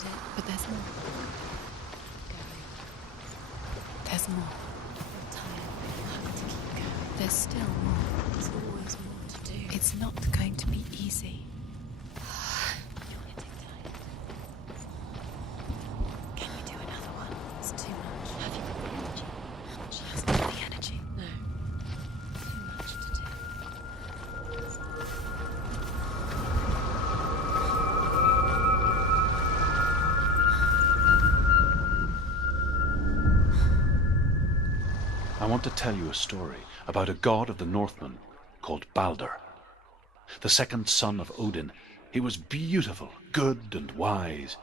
did it. But there's more. There's more. I'm tired. I have to keep going. There's still more. There's always more to do. It's not going to be easy. You're getting tired. Can we do another one? It's too much. Have you got the energy? She hasn't got the energy. No. Too much to do. I want to tell you a story about a god of the Northmen called Balder. The second son of Odin, he was beautiful, good and wise.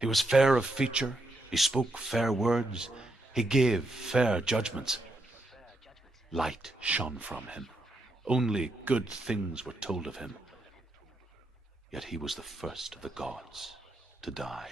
He was fair of feature, he spoke fair words, he gave fair judgments. Light shone from him. Only good things were told of him. Yet he was the first of the gods to die.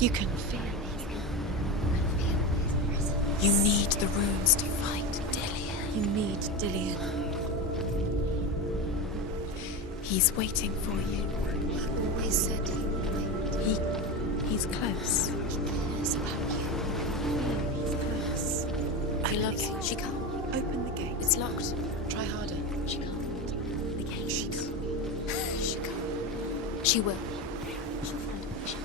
You can feel it. You need the runes to fight Dillion. You need Dillion. He's waiting for you. He always said he would wait. He's close. He cares about you. He's close. I love you. She can't. Open the gate. It's locked. Try harder. She can't. The gate. She can't. She can't. She will. She'll find a way. She knows.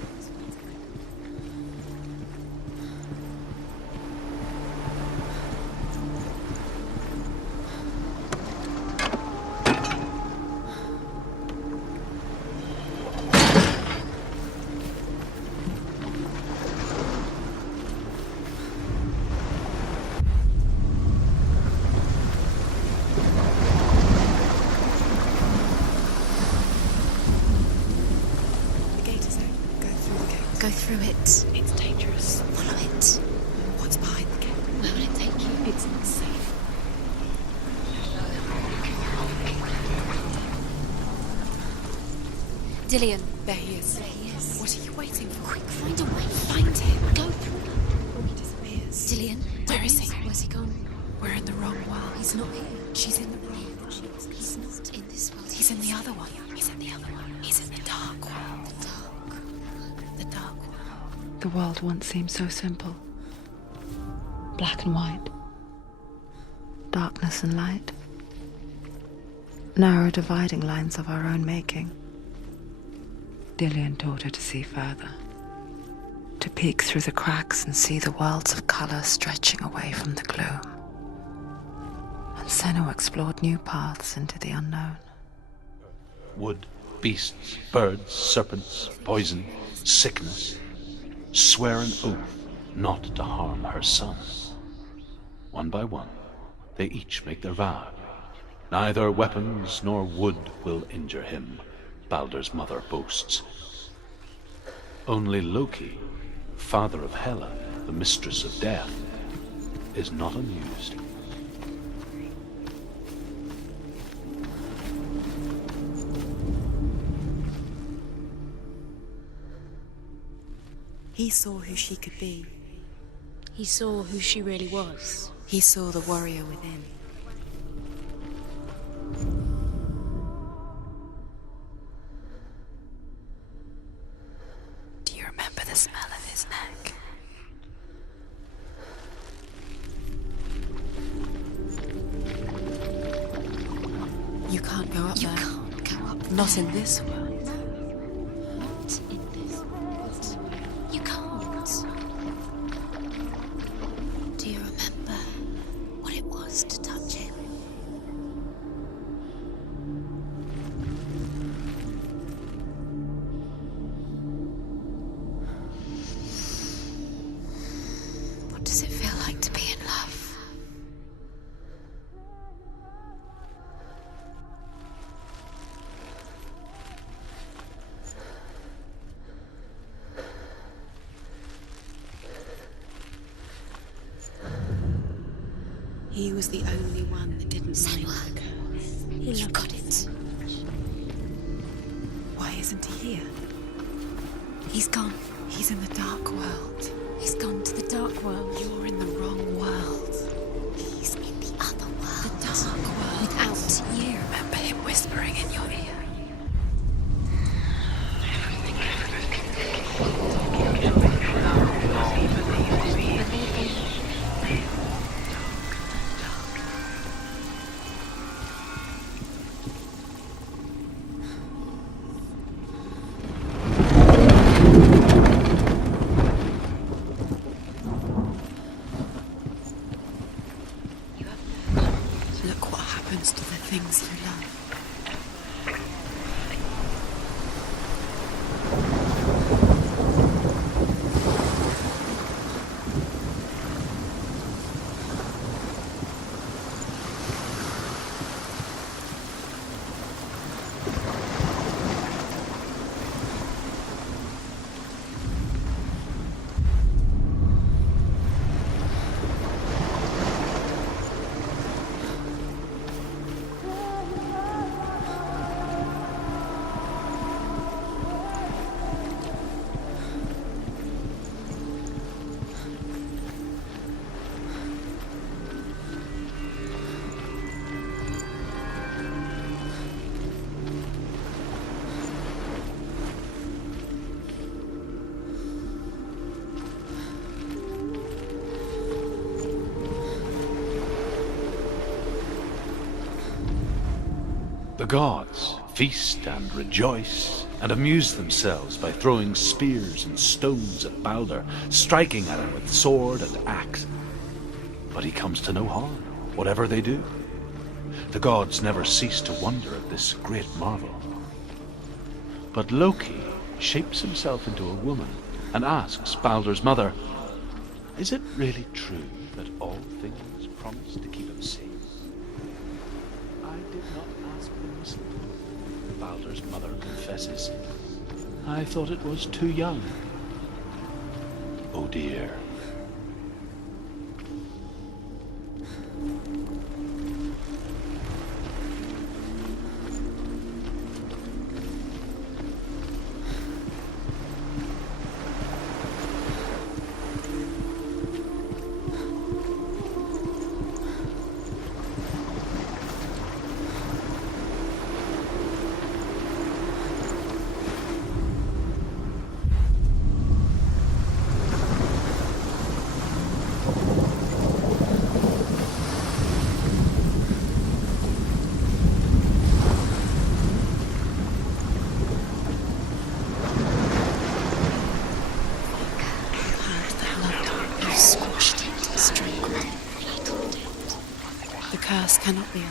Go through it. It's dangerous. Follow it. What's behind the gate? Where will it take you? It's not safe. Dillion. There he is. There he is. What are you waiting for? Quick, find a way. Find him. Go through it. Oh, he disappears. Dillion. Where is he? Where's he gone? We're in the wrong world. He's not here. She's in the wrong. He's not in this world. He's in the other one. He's in the other one. He's in the dark world. The dark. The dark world. The world once seemed so simple. Black and white. Darkness and light. Narrow dividing lines of our own making. Dillion taught her to see further. To peek through the cracks and see the worlds of color stretching away from the gloom. And Senua explored new paths into the unknown. Wood, beasts, birds, serpents, poison, sickness. Swear an oath not to harm her son. One by one, they each make their vow. Neither weapons nor wood will injure him, Balder's mother boasts. Only Loki, father of Hela, the mistress of death, is not amused. He saw who she could be. He saw who she really was. He saw the warrior within. Do you remember the smell of his neck? You can't go up there. You can't go up there. Not in this world. Not in this world. You can't. Do you remember what it was to touch him? What does it feel like to be in love? He was the only one that didn't mind Senua. the curse. You've got it. Why isn't he here? He's gone. He's in the dark world. He's gone to the dark world. You're in the wrong world. He's in the other world. The dark world. Without you. Remember him whispering in your ear. Look what happens to the things you love. The gods feast and rejoice and amuse themselves by throwing spears and stones at Balder, striking at him with sword and axe. But he comes to no harm, whatever they do. The gods never cease to wonder at this great marvel. But Loki shapes himself into a woman and asks Balder's mother, "Is it really true that all things promise to keep him safe?" "I did not ask permission," Balder's mother confesses. "I thought it was too young." Oh dear. The curse cannot be undone.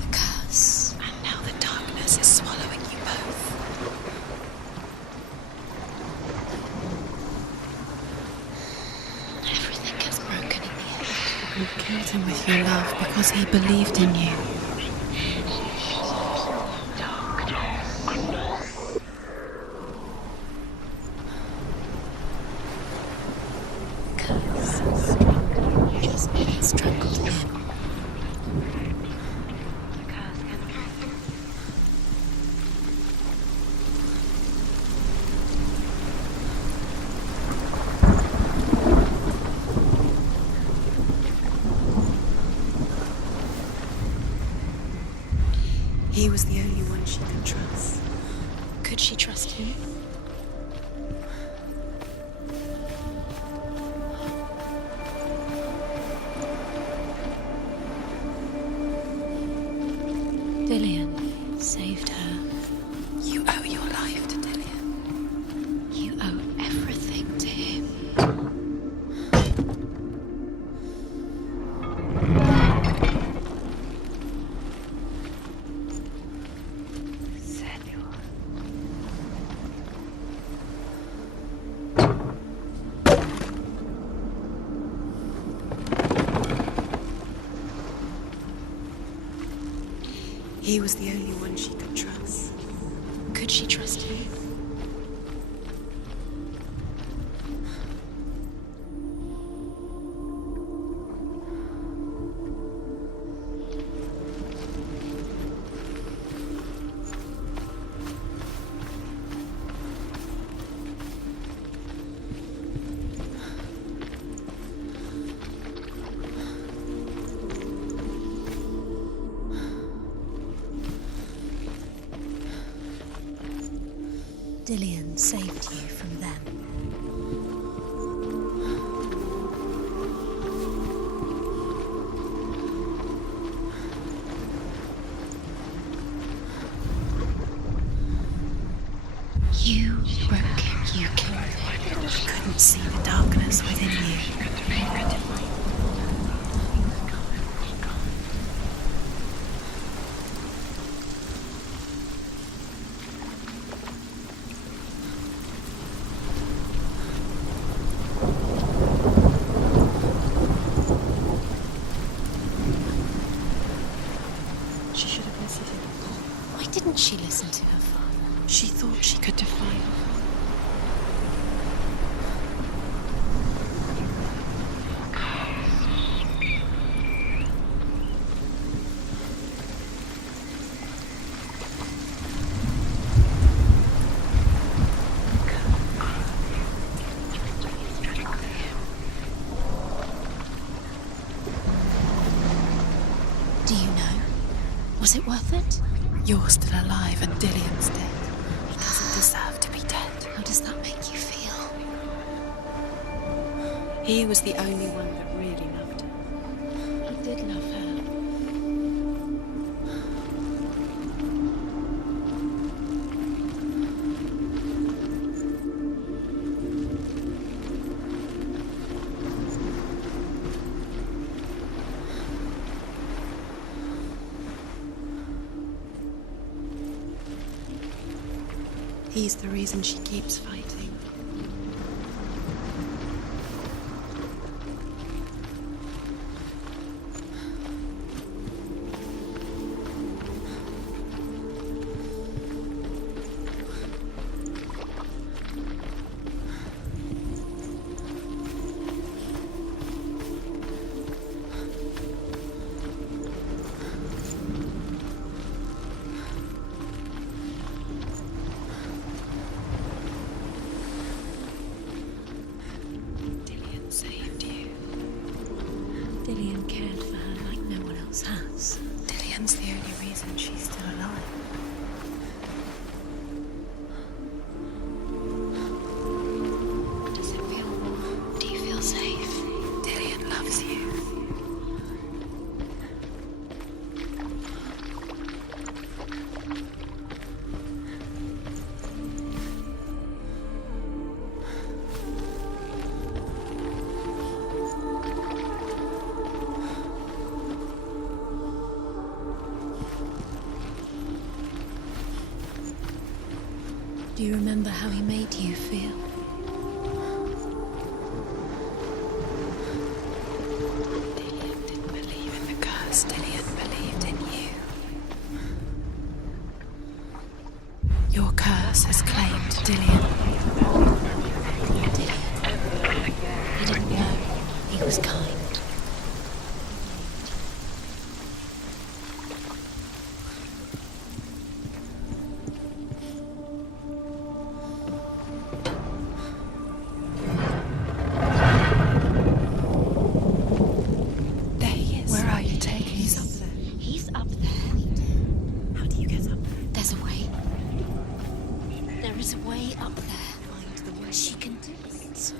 The curse. And now the darkness is swallowing you both. Everything gets broken in the end. You killed him with your love because he believed in you. He was the only one she could trust. Could she trust him? Dillian saved her. You owe your life to Dillian. You owe everything to him. He was the only one she could trust. Could she trust him? Dillian saved you from them. You broke him, you killed him. I couldn't see the darkness within you. She should have listened to him. Why didn't she listen to her father? She thought she could defy him. Do you know? Was it worth it? You're still alive and Dillian's dead. He doesn't deserve to be dead. How does that make you feel? He was the only one that really loved her. He did love her. He's the reason she keeps fighting. Saved you. Dillian cared for her like no one else has. Dillian's the only reason she's still alive. Does it feel warm? Do you feel safe? Dillian loves you. Do you remember how he made you feel? Dillian didn't believe in the curse. Dillian believed in you. Your curse has claimed Dillian. He didn't know. He was kind. There he is. Where are you taking He's up there. How do you get is a way up there. Find the way. She can do it.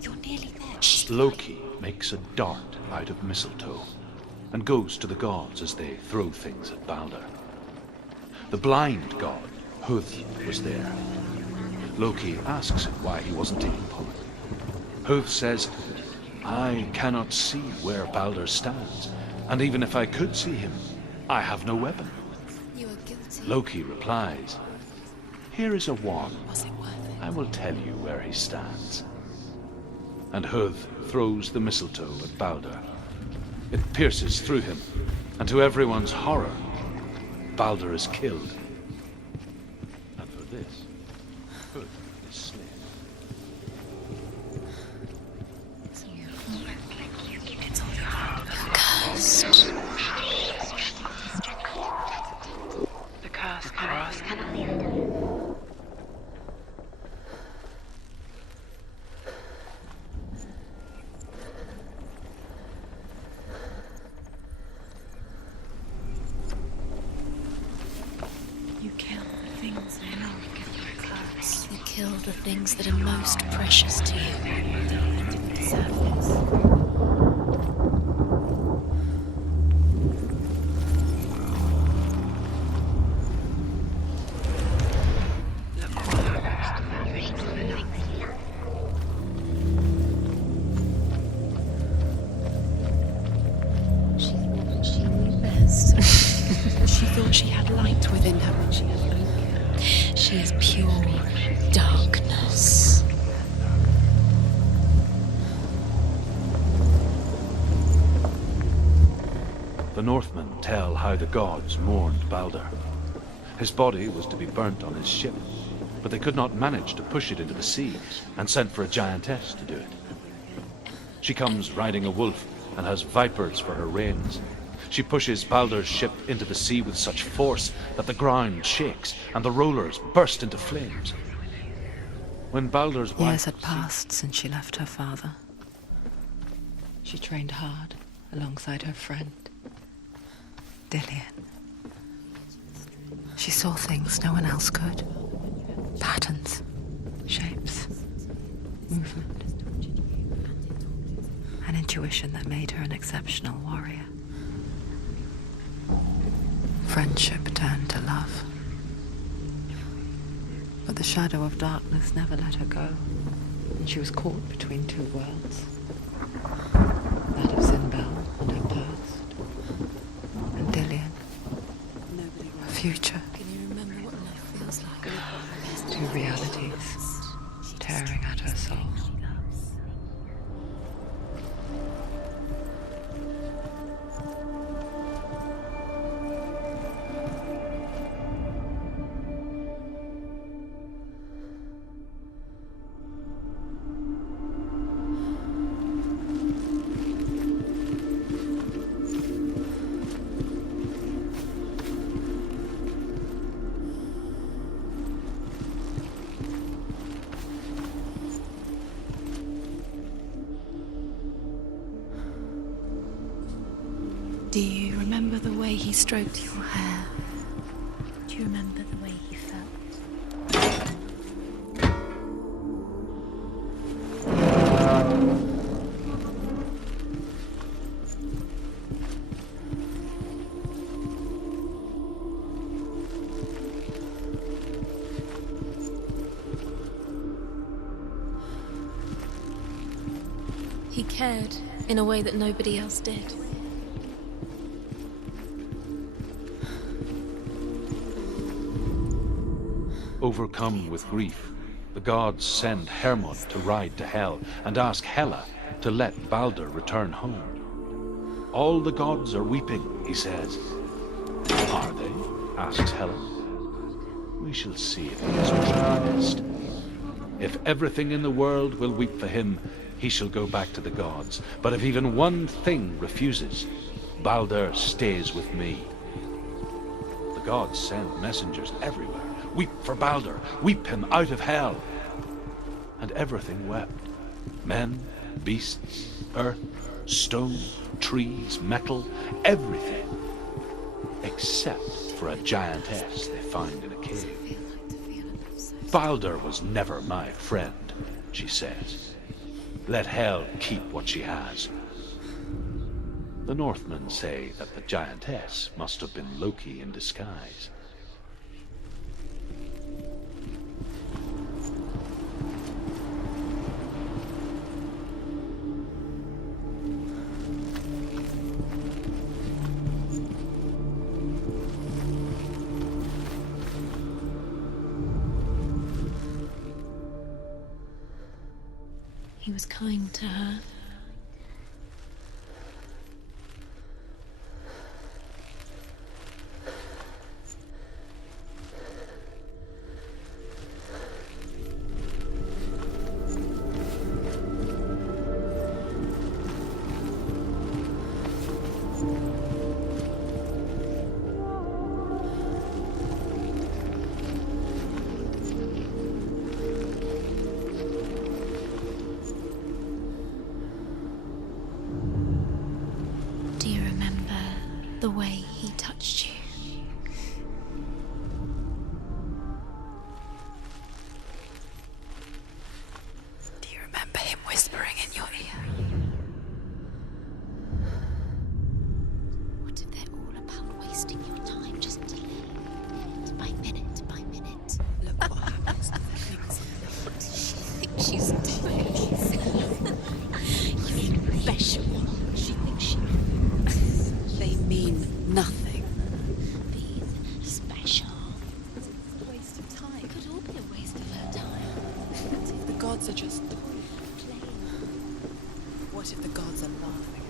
You're nearly there. Loki makes a dart out of mistletoe and goes to the gods as they throw things at Balder. The blind god, Huth, was there. Loki asks him why he wasn't taking part. Huth says, I cannot see where Balder stands, and even if I could see him, I have no weapon. You are guilty. Loki replies, here is a wand. Was it worth it? I will tell you where he stands. And Huth throws the mistletoe at Balder. It pierces through him, and to everyone's horror, Balder is killed. And for this, Huth is slain. Cursed. The curse cannot be undone. You kill the things that are not your curse. You kill the things that are most precious to you. You deserve this. She knew best. She thought she had light within her when she had Loki. She is pure darkness. The Northmen tell how the gods mourned Balder. His body was to be burnt on his ship, but they could not manage to push it into the sea, and sent for a giantess to do it. She comes riding a wolf and has vipers for her reins. She pushes Balder's ship into the sea with such force that the ground shakes and the rollers burst into flames. When Balder's wife... Years had passed since she left her father. She trained hard alongside her friend, Dillian. She saw things no one else could. Patterns, shapes, movement. An intuition that made her an exceptional warrior. Friendship turned to love. But the shadow of darkness never let her go, and she was caught between two worlds. That of Sinbel and her past, and Dillian, her future. Can you remember what life feels like? Two realities tearing at her soul. Do you remember the way he stroked your hair? Do you remember the way he felt? He cared in a way that nobody else did. Overcome with grief, the gods send Hermod to ride to Hell and ask Hela to let Balder return home. All the gods are weeping, he says. Are they? Asks Hela. We shall see if he is truly missed. If everything in the world will weep for him, he shall go back to the gods. But if even one thing refuses, Balder stays with me. The gods send messengers everywhere. Weep for Balder, weep him out of hell. And everything wept. Men, beasts, earth, stone, trees, metal, everything. Except for a giantess they find in a cave. Baldur was never my friend, she says. Let Hel keep what she has. The Northmen say that the giantess must have been Loki in disguise. He was kind to her. The way he touched you. Do you remember him whispering in your ear? What if they're all about wasting your time, just minute by minute by minute? Look what happens to the things. She thinks she's doing. You special. She thinks she. They mean nothing. Being special. It's a waste of time. It could all be a waste of her time. What if the gods are just Playing. What if the gods are laughing?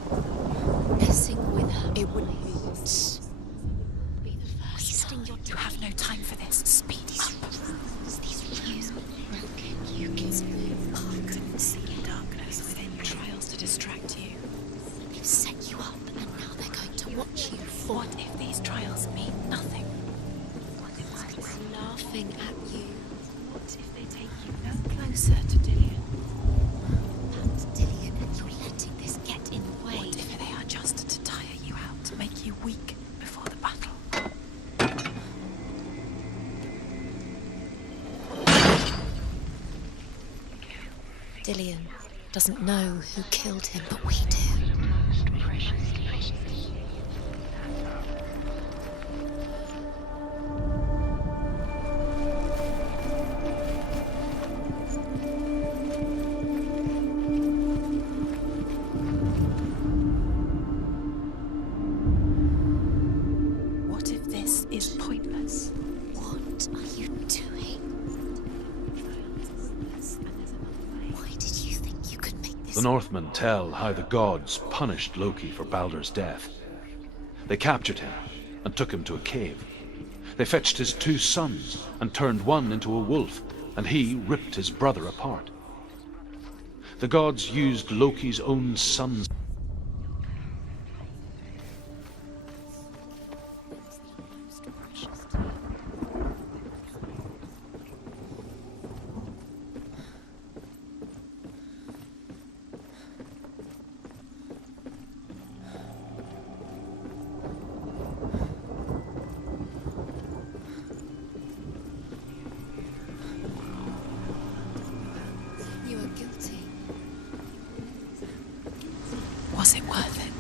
Messing with her. It wouldn't be Be the first. Wasting your time. You have no time for this. Speed up. These rules were broken. You can move. I couldn't see the darkness within trials to distract you. They've set you up, and now they're going to watch you fall. What if these trials mean nothing? What if it's laughing at you? What if they take you no closer to Dillian? And Dillian, and you're letting this get in the way. What if they are just to tire you out, to make you weak before the battle? Dillian doesn't know who killed him, but we do. What if this is pointless? What are you doing? Why did you think you could make this? The Northmen tell how the gods punished Loki for Baldur's death. They captured him and took him to a cave. They fetched his 2 sons and turned one into a wolf, and he ripped his brother apart. The gods used Loki's own sons. You are guilty. Was it worth it?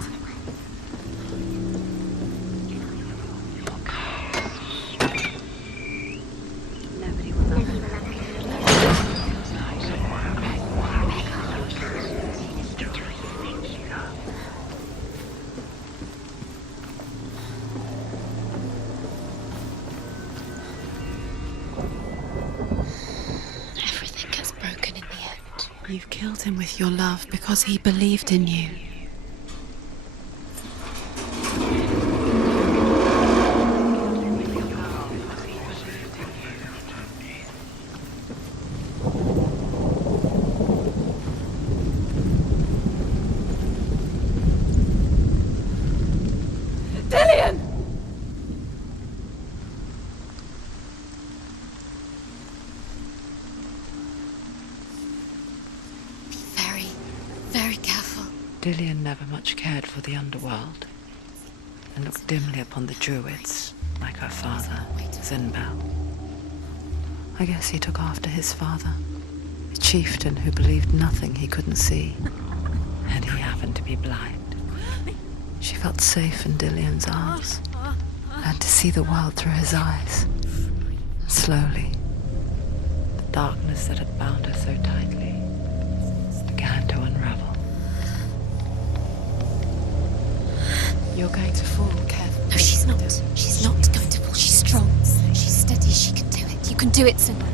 Everything gets broken in the end. You've killed him with your love because he believed in you. Dillian! Be very, very careful. Dillian never much cared for the underworld and looked dimly upon the druids like her father, Zinbel. I guess he took after his father, a chieftain who believed nothing he couldn't see. And he happened to be blind. She felt safe in Dillian's arms, learned to see the world through his eyes. And slowly, the darkness that had bound her so tightly began to unravel. You're going to fall, careful. No, she's not. She's not going to fall. She's strong. She's steady. She can do it. You can do it, Senua.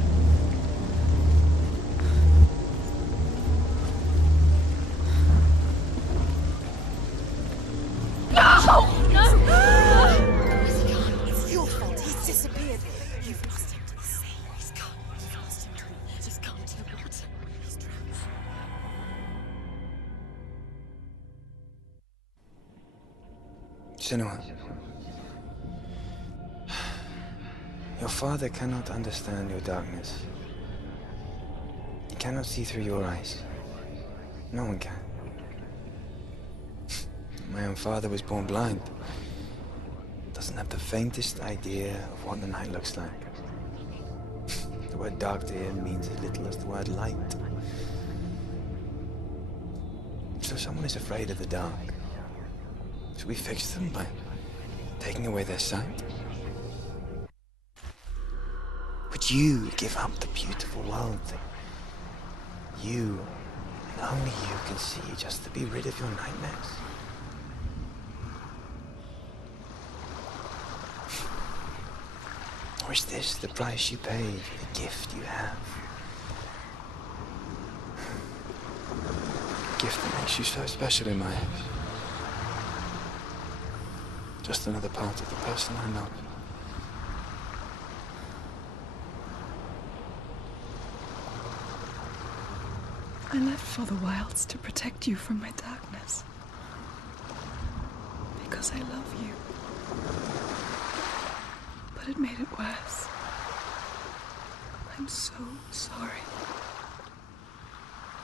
Senua, your father cannot understand your darkness. He cannot see through your eyes. No one can. My own father was born blind. Doesn't have the faintest idea of what the night looks like. The word dark to him means as little as the word light. So someone is afraid of the dark. Should we fix them by taking away their sight? Would you give up the beautiful world that you, and only you, can see just to be rid of your nightmares? Or is this the price you pay for the gift you have? A gift that makes you so special in my eyes. Just another part of the person I love. I left for the wilds to protect you from my darkness. Because I love you. But it made it worse. I'm so sorry.